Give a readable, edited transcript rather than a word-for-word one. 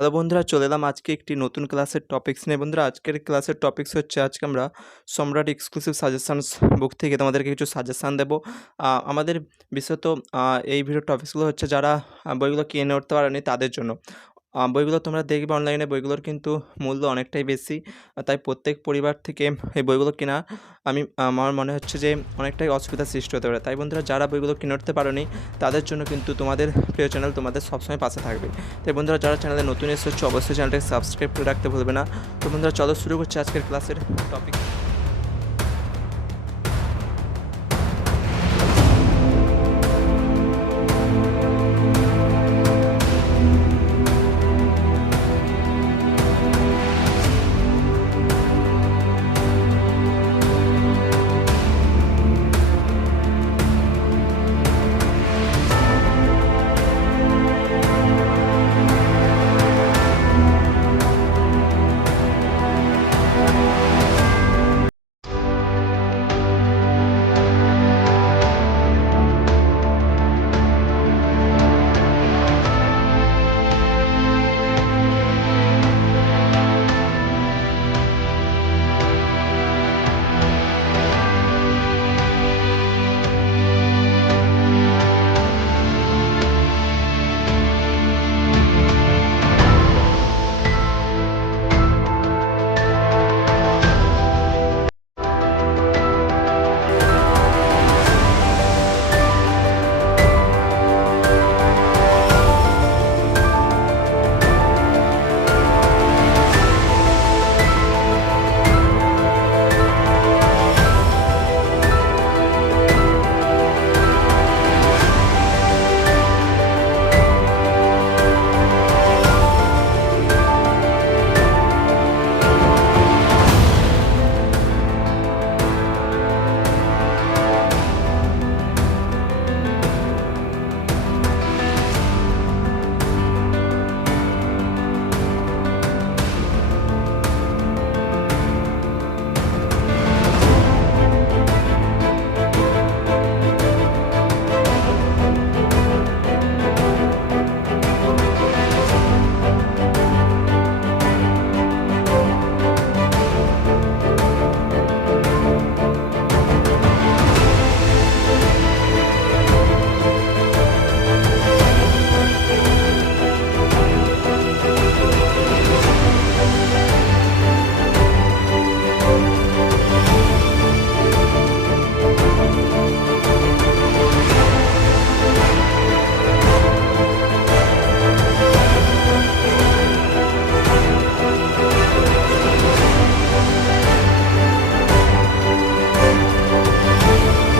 Hello বন্ধুরা, চলে এলাম আজকে একটি নতুন ক্লাসের টপিকস নিয়ে। বন্ধুরা, আজকের ক্লাসের টপিকস হচ্ছে আজকে আমরা সম্রাট এক্সক্লুসিভ সাজেশনস বুক থেকে তোমাদেরকে কিছু সাজেশান দেবো। আমাদের বিশেষত এই ভিডিও টপিকসগুলো হচ্ছে যারা বইগুলো কিনে উঠতে পারেনি তাদের জন্য। বইগুলো তোমরা দেখবে অনলাইনে বইগুলোর কিন্তু মূল্য অনেকটাই বেশি। তাই প্রত্যেক পরিবার থেকে এই বইগুলো কেনা আমার মনে হচ্ছে যে অনেকটাই অসুবিধার সৃষ্টি হতে পারে। তাই বন্ধুরা, যারা বইগুলো কিনে উঠতে পারোনি তাদের জন্য কিন্তু তোমাদের প্রিয় চ্যানেল তোমাদের সবসময় পাশে থাকবে। তাই বন্ধুরা, যারা চ্যানেলে নতুন এসেছো অবশ্যই চ্যানেলটাকে সাবস্ক্রাইব করে রাখতে ভুলবে না। তো বন্ধুরা, চলো শুরু করছি আজকের ক্লাসের টপিক।